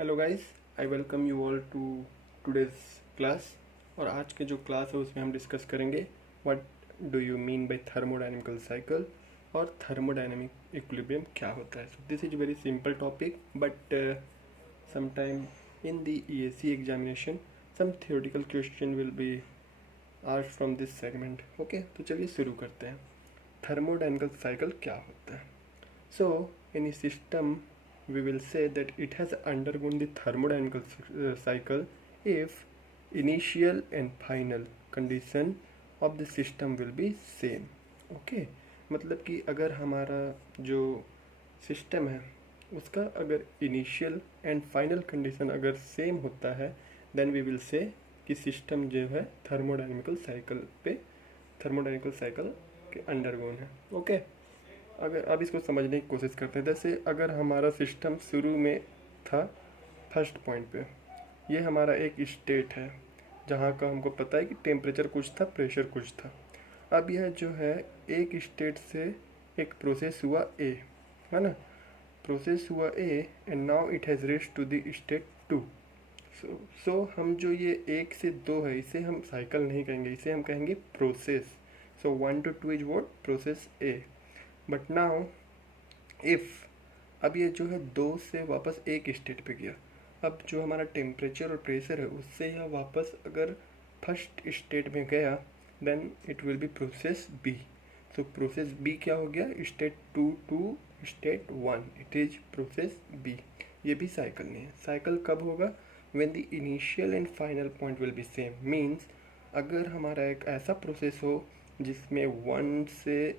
Hello guys, I welcome you all to today's class. और आज के जो क्लास है उसमें हम डिस्कस करेंगे what do you mean by thermodynamical cycle और थर्मोडायनेमिक इक्विलिब्रियम क्या होता है। So this is very simple topic but sometime in the EAC examination some theoretical question will be asked from this segment. Okay, तो चलिए शुरू करते हैं। Thermodynamical cycle क्या होता है? So in a system we will say that it has undergone the thermodynamical cycle if initial and final condition of the system will be same. Okay, मतलब कि अगर हमारा जो सिस्टम है उसका अगर इनिशियल एंड फाइनल कंडीशन अगर same होता है देन वी विल से कि सिस्टम जो है थर्मोडायनेमिकल साइकिल के अंडरगोन है। ओके, अगर अब इसको समझने की कोशिश करते हैं। जैसे अगर हमारा सिस्टम शुरू में था फर्स्ट पॉइंट पे, ये हमारा एक स्टेट है जहाँ का हमको पता है कि टेम्परेचर कुछ था, प्रेशर कुछ था। अब यह जो है एक स्टेट से एक प्रोसेस हुआ ए, है ना, प्रोसेस हुआ A and now it has reached to the state 2। So हम जो ये 1 से 2 है इसे हम साइकिल नहीं कहेंगे, इसे हम कहेंगे process. So 1 to 2 is what, process A. But now if अब ये जो है 2 से वापस एक स्टेट पे गया, अब जो हमारा टेम्परेचर और प्रेशर है उससे यह वापस अगर फर्स्ट स्टेट में गया then it will be process B. So process B क्या हो गया, state 2 to state 1, it is process B. ये भी साइकिल नहीं है। साइकिल कब होगा, when the initial and final point will be same. Means अगर हमारा एक ऐसा प्रोसेस हो जिसमें 1 से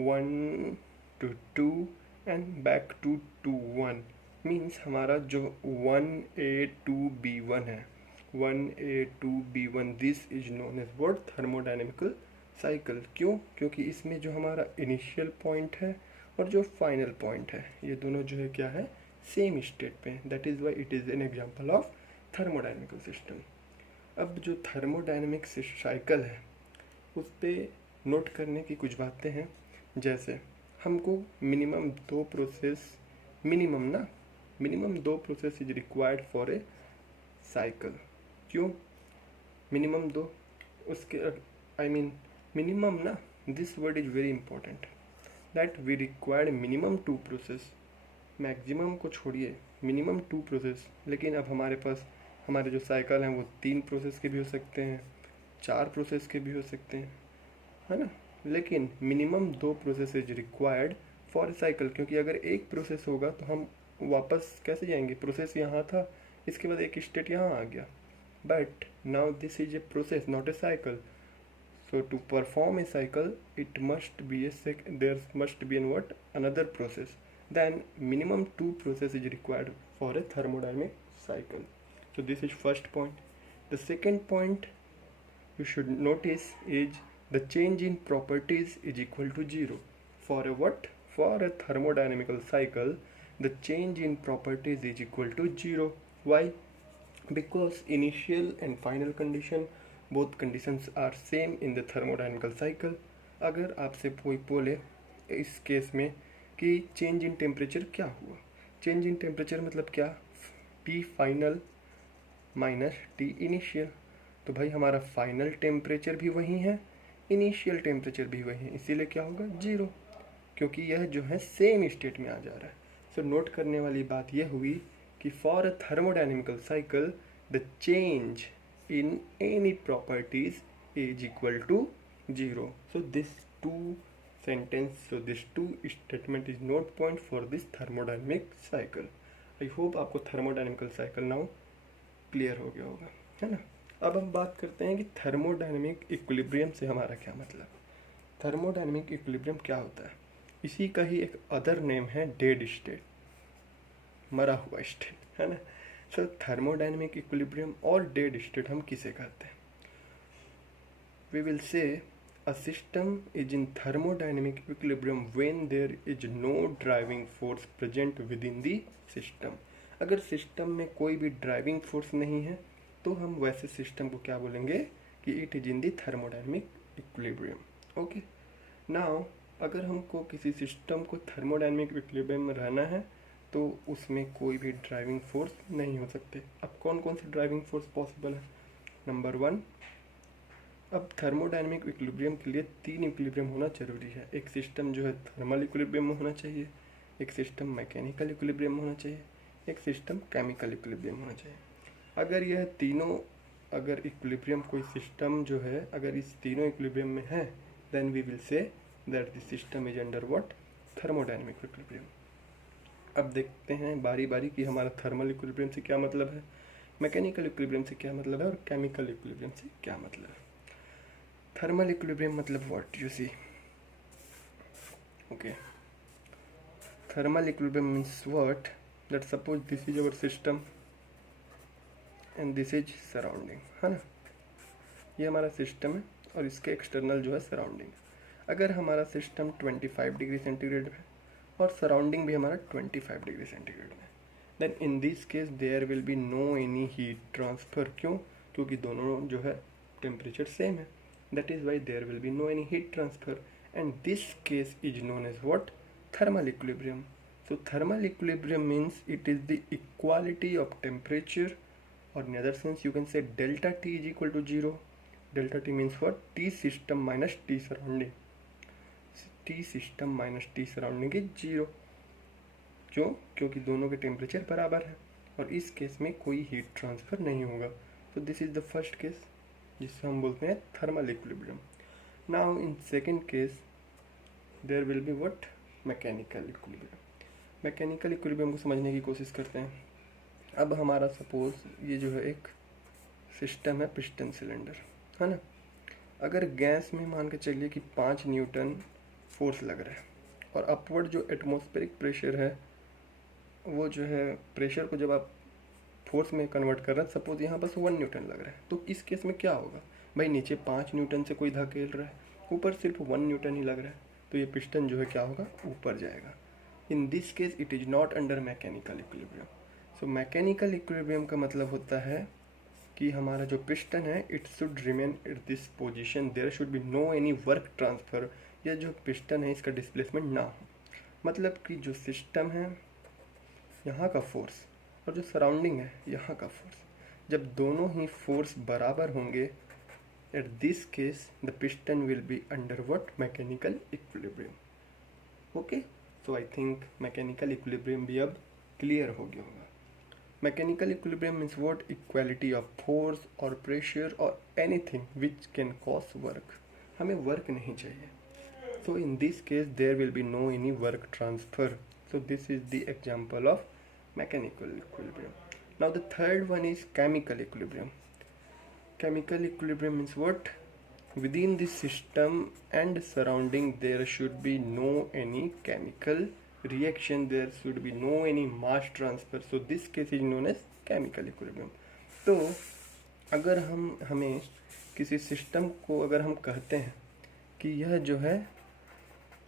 1 to 2 and back to 1, means हमारा जो 1A2B1 है, 1A2B1, this is known as what, thermodynamical cycle. क्यों? क्योंकि इसमें जो हमारा इनिशियल पॉइंट है और जो फाइनल पॉइंट है ये दोनों जो है क्या है, सेम स्टेट पे हैं। That is why it is an example of thermodynamical system. अब जो थर्मोडायनेमिक साइकिल है उस पर नोट करने की कुछ बातें हैं। जैसे हमको मिनिमम दो process is required for a cycle. क्यों मिनिमम दो? उसके आई मीन मिनिमम ना, this word is very important, that we required minimum 2 process. Maximum को छोड़िए, मिनिमम 2 प्रोसेस। लेकिन अब हमारे पास हमारे जो साइकिल हैं वो 3 प्रोसेस के भी हो सकते हैं, 4 प्रोसेस के भी हो सकते हैं, है ना। लेकिन minimum 2 process is required for cycle, क्योंकि अगर एक प्रोसेस होगा तो हम वापस कैसे जाएंगे, प्रोसेस यहाँ था, इसके बाद एक स्टेट यहाँ आ गया। But now this is a process not a cycle. So to perform a cycle, it must be there must be in what, another process. Then minimum 2 process is required for a thermodynamic cycle. So this is first point. The second point you should notice is the change in properties is equal to 0. For a what? For a thermodynamical cycle, the change in properties is equal to 0. Why? Because initial and final condition, both conditions are same in the thermodynamical cycle. अगर आपसे कोई बोले इस case में कि change in temperature क्या हुआ, change in temperature मतलब क्या, T final minus T initial. तो भाई हमारा फाइनल टेम्परेचर भी वही है, इनिशियल टेम्परेचर भी वही है, इसीलिए क्या होगा, 0, क्योंकि यह जो है सेम स्टेट में आ जा रहा है। सो नोट करने वाली बात यह हुई कि for a thermodynamical cycle the change in any properties is equal to 0. So this two statement is not point for this thermodynamic cycle. I hope आपको thermodynamical cycle now clear हो गया होगा, है ना। अब हम बात करते हैं कि थर्मोडायनेमिक इक्विलिब्रियम से हमारा क्या मतलब। थर्मोडायनेमिक इक्विलिब्रियम क्या होता है, इसी का ही एक अदर नेम है डेड स्टेट, मरा हुआ स्टेट, है ना। सो थर्मोडायनेमिक इक्विलिब्रियम और डेड स्टेट हम किसे कहते हैं? We will say a system is in thermodynamic equilibrium when there is no driving force present within the system. अगर सिस्टम में कोई भी ड्राइविंग फोर्स नहीं है तो हम वैसे सिस्टम को क्या बोलेंगे कि it is in the thermodynamic equilibrium. Okay, now अगर हमको किसी सिस्टम को थर्मोडायनेमिक इक्विलिब्रियम में रहना है तो उसमें कोई भी ड्राइविंग फोर्स नहीं हो सकते। अब कौन कौन से ड्राइविंग फोर्स पॉसिबल है? नंबर 1, अब थर्मोडायनेमिक इक्विलिब्रियम के लिए 3 इक्विलिब्रियम होना जरूरी है। एक सिस्टम जो है थर्मल इक्विलिब्रियम में होना चाहिए, एक सिस्टम मैकेनिकल इक्विलिब्रियम में होना चाहिए, एक सिस्टम केमिकल इक्विलिब्रियम होना चाहिए। अगर यह तीनों, अगर इक्विलिब्रियम कोई सिस्टम जो है अगर इस तीनों इक्विलिब्रियम में है, then we will say that the system is under what? Thermodynamic equilibrium. अब देखते हैं बारी बारी कि हमारा थर्मल इक्विलिब्रियम से क्या मतलब है, मैकेनिकल इक्विलिब्रियम से क्या मतलब है और केमिकल इक्विलिब्रियम से क्या मतलब है। थर्मल इक्विलिब्रियम मतलब what you see, okay, thermal equilibrium means what, that suppose this is our system and this is surrounding, है ना, ये हमारा सिस्टम है और इसके एक्सटर्नल जो है सराउंडिंग। अगर हमारा सिस्टम 25 डिग्री सेंटीग्रेड में और सराउंडिंग भी हमारा 25 डिग्री सेंटीग्रेड में, then in this case there will be no any heat transfer. क्यों? क्योंकि दोनों जो है टेम्परेचर सेम है, that is why there will be no any heat transfer and this case is known as what? Thermal equilibrium. So thermal equilibrium means it is the equality of temperature, or in other sense you can say delta T is equal to 0. Delta T means what? T system minus T surrounding. T system minus T surrounding is 0. क्यों? क्योंकि दोनों के temperature बराबर है और इस case में कोई हीट ट्रांसफर नहीं होगा। तो this is the first case जिससे हम बोलते हैं thermal equilibrium. Now in second case there will be what? Mechanical equilibrium. Mechanical equilibrium को समझने की कोशिश करते हैं। अब हमारा सपोज ये जो है एक सिस्टम है पिस्टन सिलेंडर, है ना। अगर गैस में मान के चलिए कि 5 न्यूटन फोर्स लग रहा है और अपवर्ड जो एटमॉस्फेरिक प्रेशर है वो जो है प्रेशर को जब आप फोर्स में कन्वर्ट कर रहे हैं, सपोज यहाँ बस 1 न्यूटन लग रहा है, तो इस केस में क्या होगा भाई? नीचे 5 न्यूटन से कोई धकेल रहा है, ऊपर सिर्फ 1 न्यूटन ही लग रहा है, तो ये पिस्टन जो है क्या होगा? ऊपर जाएगा। In this case it is not under mechanical equilibrium. So mechanical equilibrium का मतलब होता है कि हमारा जो पिस्टन है it should remain at this position, there should be no any work transfer. यह जो पिस्टन है इसका डिस्प्लेसमेंट ना हो, मतलब कि जो सिस्टम है यहाँ का फोर्स और जो सराउंडिंग है यहाँ का फोर्स, जब दोनों ही फोर्स बराबर होंगे, at this case the piston will be under what? Mechanical equilibrium. Okay, so I think mechanical equilibrium भी अब clear हो गया होगा। Mechanical equilibrium means what? Equality of force or pressure or anything which can cause work. हमें work नहीं चाहिए, so in this case there will be no any work transfer. So this is the example of mechanical equilibrium. Now the third one is chemical equilibrium. Chemical equilibrium means what? Within the system and surrounding there should be no any chemical reaction, there should be no any mass transfer. So this case is known as chemical equilibrium. तो अगर हमें किसी system को अगर हम कहते हैं कि यह जो है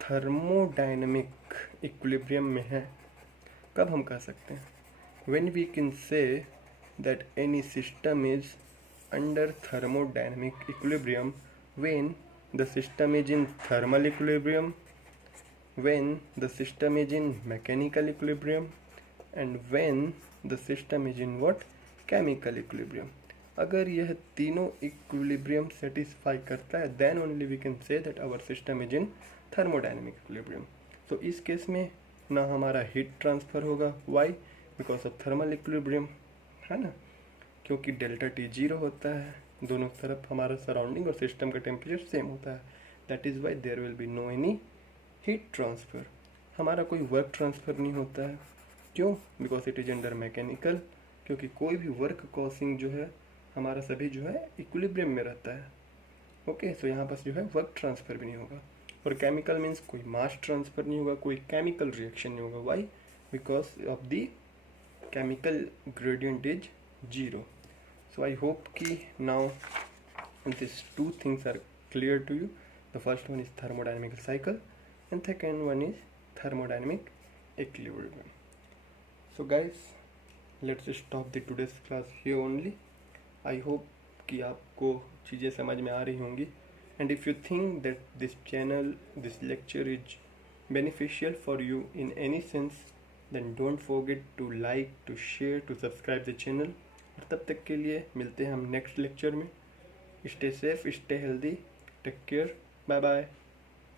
थर्मोडायनेमिक इक्विलिब्रियम में है, कब हम कह सकते हैं? When we can say that any system is under thermodynamic equilibrium when the system is in thermal equilibrium, when the system is in mechanical equilibrium, and when the system is in what? Chemical equilibrium. अगर यह तीनों equilibrium satisfy करता है, then only we can say that our system is in thermodynamic equilibrium. So इस case में ना हमारा heat transfer होगा, why? Because of thermal equilibrium, है ना, क्योंकि डेल्टा टी 0 होता है, दोनों तरफ हमारा सराउंडिंग और सिस्टम का टेम्परेचर सेम होता है, that is why there will be no any heat transfer. हमारा कोई वर्क ट्रांसफ़र नहीं होता है, क्यों? Because it is under mechanical, क्योंकि कोई भी वर्क कॉसिंग जो है हमारा सभी जो है इक्विलिब्रियम में रहता है। ओके, सो यहाँ पास जो है वर्क ट्रांसफ़र भी नहीं होगा। और केमिकल मीन्स कोई मास ट्रांसफ़र नहीं होगा, कोई केमिकल रिएक्शन नहीं होगा। Why? Because of the chemical gradient is 0. So I hope ki now these two things are clear to you. The first one is thermodynamic cycle and second one is thermodynamic equilibrium. So guys, let's stop the today's class here only. I hope कि आपको चीज़ें समझ में आ रही होंगी, and if you think that this channel, this lecture is beneficial for you in any sense, then don't forget to like, to share, to subscribe the channel. और तब तक के लिए मिलते हैं हम नेक्स्ट लेक्चर में। Stay safe, stay healthy, take care, bye bye.